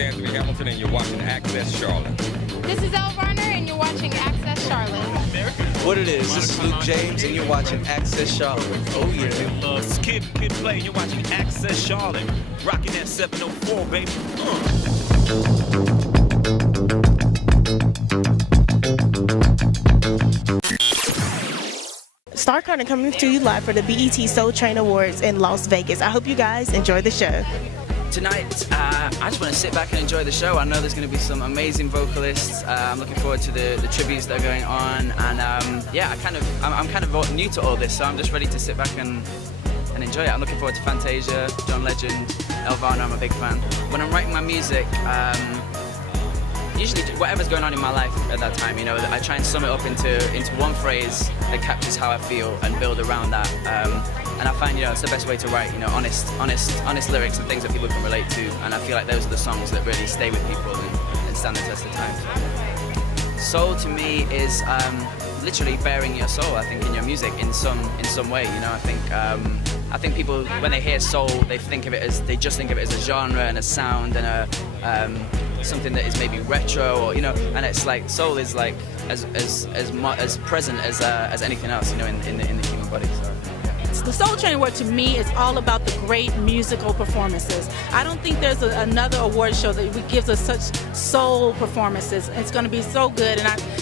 Anthony Hamilton, and you're watching Access Charlotte. This is Elle Varner, and you're watching Access Charlotte. What it is, this is Luke James, and you're watching Access Charlotte. Oh yeah. This is Kid Play, and you're watching Access Charlotte. Rocking that 704, baby. Star Carter coming to you live for the BET Soul Train Awards in Las Vegas. I hope you guys enjoy the show. Tonight, I just want to sit back and enjoy the show. I know there's going to be some amazing vocalists. I'm looking forward to the tributes that are going on, and yeah, I'm kind of new to all this, so I'm just ready to sit back and enjoy it. I'm looking forward to Fantasia, John Legend, Elle Varner. I'm a big fan. When I'm writing my music, usually whatever's going on in my life at that time, you know, I try and sum it up into one phrase that captures how I feel and build around that. And I find, you know, it's the best way to write, you know, honest lyrics and things that people can relate to. And I feel like those are the songs that really stay with people and stand the test of time. Soul to me is literally bearing your soul, I think, in your music in some way. You know, I think people, when they hear soul, they just think of it as a genre and a sound and a something that is maybe retro, or, you know, and it's like soul is like as present as anything else, you know, in the human body. So. The Soul Train Award to me is all about the great musical performances. I don't think there's another award show that gives us such soul performances. It's going to be so good,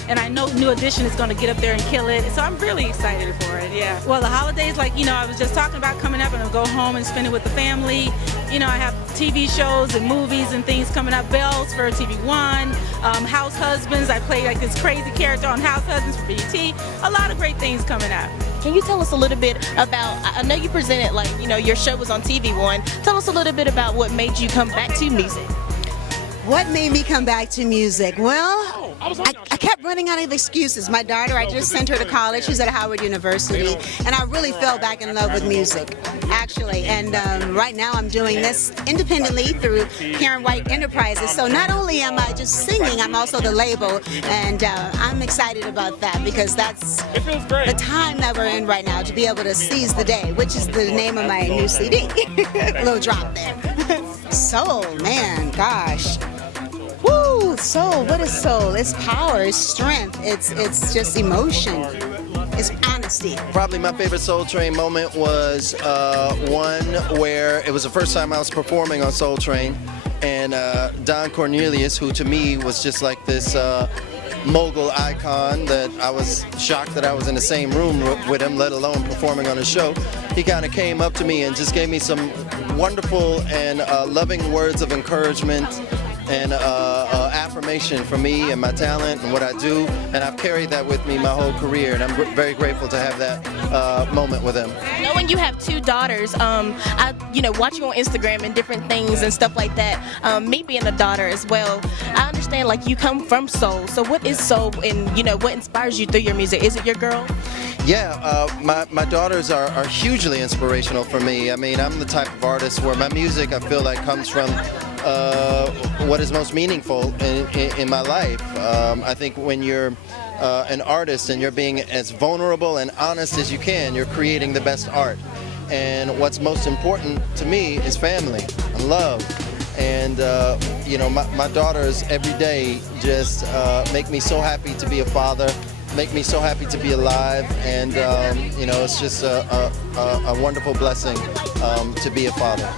and I know New Edition is going to get up there and kill it. So I'm really excited for it. Yeah. Well, the holidays, like, you know, I was just talking about coming up, and I'll go home and spend it with the family. You know, I have TV shows and movies and things coming up. Bells for TV One, House Husbands. I play like this crazy character on House Husbands for BET. A lot of great things coming up. Can you tell us a little bit about, I know you presented, like, you know, your show was on TV One. Tell us a little bit about what made you come back to music. What made me come back to music? Well, I kept running out of excuses. My daughter, I just sent her to college. She's at Howard University, and I really fell back in love with music, actually. And right now I'm doing this independently through Karen White Enterprises. So not only am I just singing, I'm also the label, and I'm excited about that because that's the time that we're in right now, to be able to seize the day, which is the name of my new CD. A little drop there. Soul, man, gosh. Woo, soul, what is soul? It's power, it's strength, it's just emotion, it's honesty. Probably my favorite Soul Train moment was one where it was the first time I was performing on Soul Train, and Don Cornelius, who to me was just like this mogul icon that I was shocked that I was in the same room with him, let alone performing on a show. He kind of came up to me and just gave me some wonderful and loving words of encouragement and affirmation for me and my talent and what I do, and I've carried that with me my whole career, and I'm very grateful to have that moment with him. Knowing you have two daughters, I, you know, watch you on Instagram and different things and stuff like that, me being a daughter as well, I understand, like, you come from soul. So what is soul, and, you know, what inspires you through your music? Is it your girl? Yeah, my daughters are hugely inspirational for me. I mean, I'm the type of artist where my music, I feel like, comes from what is most meaningful in my life. I think when you're an artist and you're being as vulnerable and honest as you can, you're creating the best art. And what's most important to me is family and love. And you know, my daughters every day just make me so happy to be a father, make me so happy to be alive, and you know, it's just a wonderful blessing to be a father.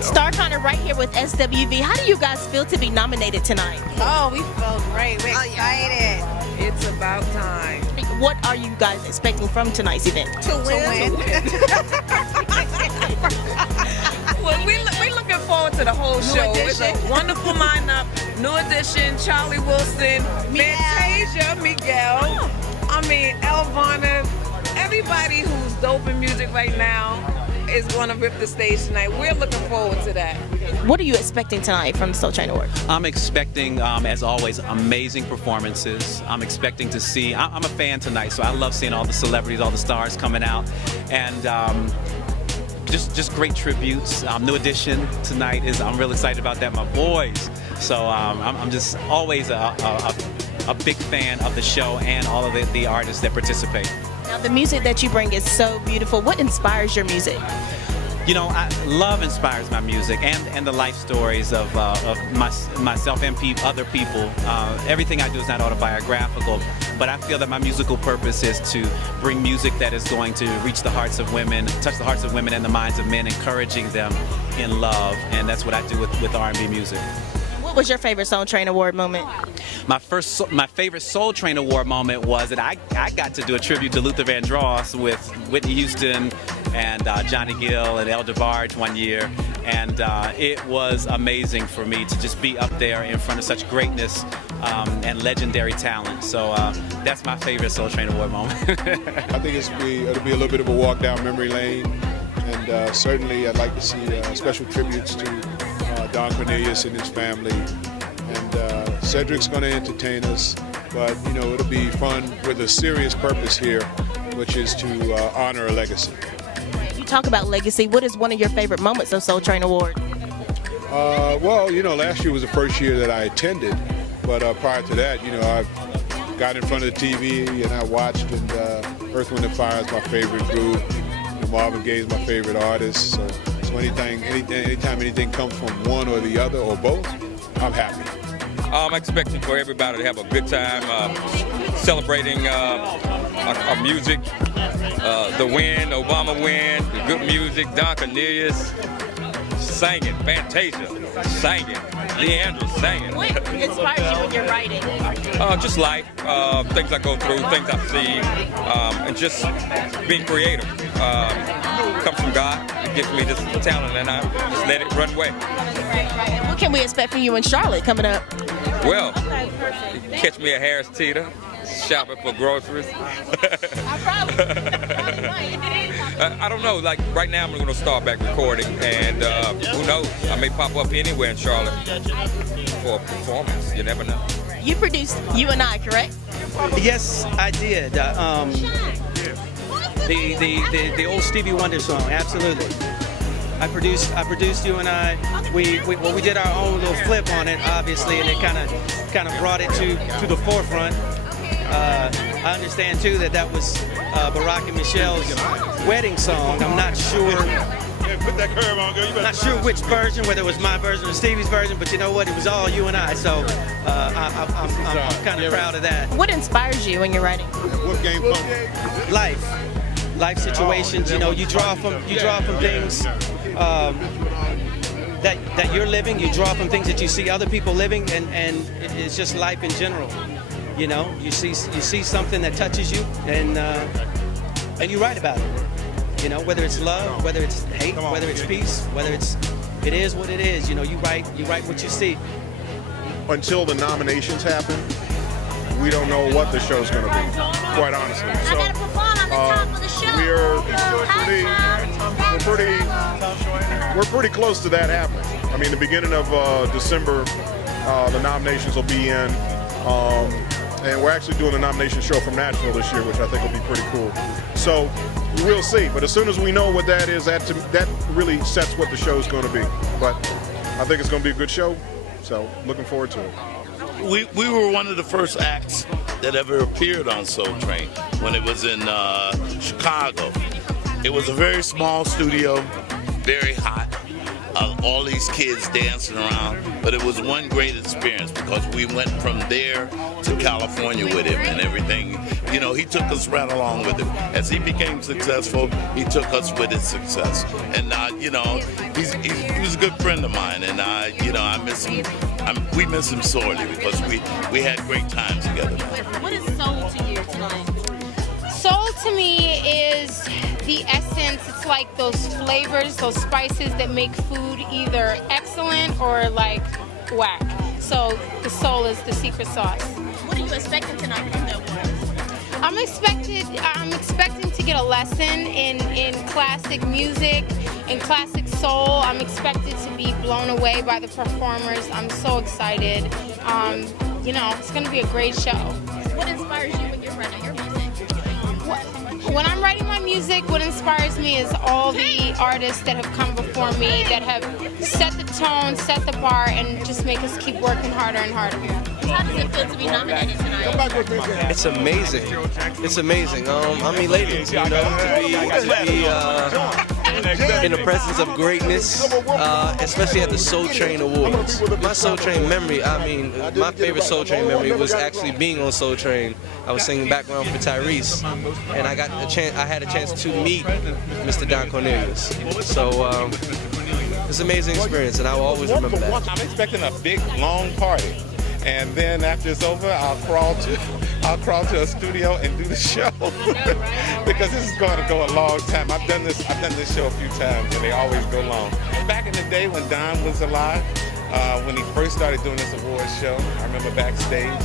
Star Carter right here with SWV. How do you guys feel to be nominated tonight? Oh, we feel great. We're excited. It's about time. What are you guys expecting from tonight's event? To win. Well, we're looking forward to the whole show. It's a wonderful lineup. New Edition, Charlie Wilson, Fantasia, Miguel. I mean, Elle Varner. Everybody who's dope in music right now is going to rip the stage tonight. We're looking forward to that. What are you expecting tonight from the Soul Train Award? I'm expecting, as always, amazing performances. I'm expecting to see, I'm a fan tonight, so I love seeing all the celebrities, all the stars coming out, and just great tributes. New Edition tonight I'm really excited about that, my boys. So I'm just always a big fan of the show and all of the artists that participate. Now, the music that you bring is so beautiful. What inspires your music? Love inspires my music and the life stories of myself and other people. Everything I do is not autobiographical, but I feel that my musical purpose is to bring music that is going to reach the hearts of women, touch the hearts of women and the minds of men, encouraging them in love, and that's what I do with R&B music. What was your favorite Soul Train Award moment? My favorite Soul Train Award moment was that I got to do a tribute to Luther Vandross with Whitney Houston and Johnny Gill and El DeBarge one year, and it was amazing for me to just be up there in front of such greatness and legendary talent. So that's my favorite Soul Train Award moment. I think it'll be a little bit of a walk down memory lane, and certainly I'd like to see special tributes to Don Cornelius and his family, and Cedric's going to entertain us, but it'll be fun with a serious purpose here, which is to honor a legacy. You talk about legacy. What is one of your favorite moments of Soul Train Award? Well, last year was the first year that I attended, but prior to that, I got in front of the TV and I watched, and Earth, Wind & Fire is my favorite group, and Marvin Gaye is my favorite artist. So anytime anything comes from one or the other or both, I'm happy. I'm expecting for everybody to have a good time celebrating our music, the win, Obama win, the good music, Don Cornelius singing, Fantasia singing, Leandra singing. What inspires you when you're writing? Just life, things I go through, things I see, and just being creative. Comes from God. It gives me this talent, and I just let it run away. What can we expect from you in Charlotte coming up? Well, catch me at Harris Teeter, shopping for groceries. I don't know. Like right now, I'm going to start back recording, and who knows? I may pop up anywhere in Charlotte for a performance. You never know. You produced You and I, correct? Yes, I did. The old Stevie Wonder song, absolutely. I produced You and I. We did our own little flip on it, obviously, and it kind of brought it to the forefront. I understand too that was Barack and Michelle's wedding song. I'm not sure. Put that curve on, girl. Not sure which version, whether it was my version or Stevie's version, but you know what? It was all You and I. So I'm kind of proud of that. What inspires you when you're writing? What game from? Life situations. You draw from things that you're living. You draw from things that you see other people living, and it's just life in general. You see something that touches you, and you write about it. Whether it's love, whether it's hate, whether it's peace, whether it is what it is. You write what you see. Until the nominations happen, we don't know what the show's going to be, quite honestly. So we're pretty close to that happening. I mean, the beginning of December, the nominations will be in, and we're actually doing a nomination show from Nashville this year, which I think will be pretty cool. So we'll see. But as soon as we know what that is, that really sets what the show's going to be. But I think it's going to be a good show. So looking forward to it. We were one of the first acts that ever appeared on Soul Train when it was in Chicago. It was a very small studio, very hot. All these kids dancing around, but it was one great experience because we went from there to California with him and everything. He took us right along with him. As he became successful, he took us with his success. And he was a good friend of mine, and I miss him. We miss him sorely because we had great times together. What is soul to you tonight? Soul to me is the essence. It's like those flavors, those spices that make food either excellent or like whack. So the soul is the secret sauce. What are you expecting tonight from the awards? I'm expecting to get a lesson in classic music, in classic soul. I'm expected to be blown away by the performers. I'm so excited. It's going to be a great show. What inspires you when you're writing your music? When I'm writing my music, what inspires me is all the artists that have come before me that have set the tone, set the bar, and just make us keep working harder and harder. How does it feel to be nominated tonight? It's amazing. It's amazing. I'm elated, to in the presence of greatness, especially at the Soul Train Awards. My Soul Train memory, I mean, my favorite Soul Train memory was actually being on Soul Train. I was singing background for Tyrese, and I had a chance to meet Mr. Don Cornelius. So it's an amazing experience, and I will always remember that. I'm expecting a big, long party. And then after it's over, I'll crawl to a studio and do the show because this is going to go a long time. I've done this show a few times, and they always go long. Back in the day when Don was alive, when he first started doing this award show, I remember backstage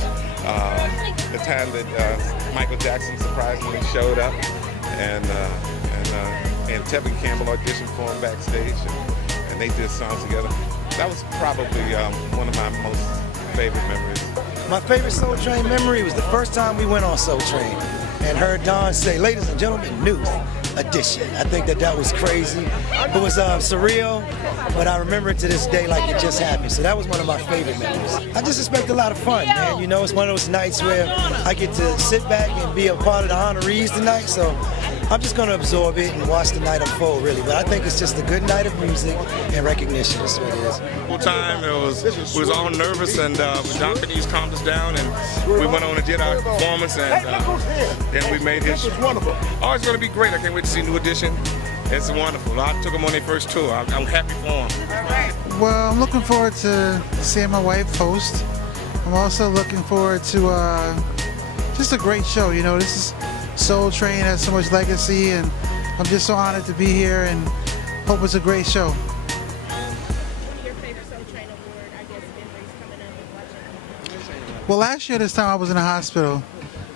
the time that Michael Jackson surprisingly showed up, and Tevin Campbell auditioned for him backstage, and they did songs together. That was probably one of my most favorite memories. My favorite Soul Train memory was the first time we went on Soul Train and heard Don say, "Ladies and gentlemen, new edition." I think that was crazy. It was surreal, but I remember it to this day like it just happened. So that was one of my favorite memories. I just expect a lot of fun, man. You know, it's one of those nights where I get to sit back and be a part of the honorees tonight. So I'm just going to absorb it and watch the night unfold, really. But I think it's just a good night of music and recognition. That's what it is. Full time, we was all nervous, and Don Cornelius calmed us down, and we went on and did our performance, and then we made his. Wonderful. Oh, it's going to be great. I can't wait to see New Edition. It's wonderful. I took them on their first tour. I'm happy for them. Well, I'm looking forward to seeing my wife host. I'm also looking forward to just a great show. You know, this is Soul Train, has so much legacy, and I'm just so honored to be here and hope it's a great show. Well, last year this time I was in the hospital,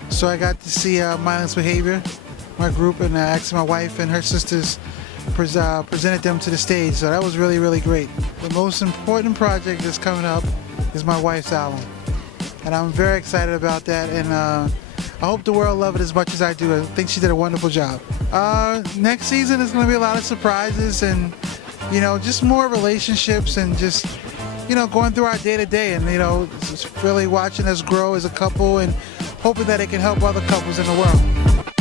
so I got to see Mindless Behavior, my group, and actually my wife and her sisters presented them to the stage, so that was really, really great. The most important project that's coming up is my wife's album, and I'm very excited about that, and I hope the world loves it as much as I do. I think she did a wonderful job. Next season is going to be a lot of surprises and, you know, just more relationships and just, you know, going through our day-to-day and, you know, just really watching us grow as a couple and hoping that it can help other couples in the world.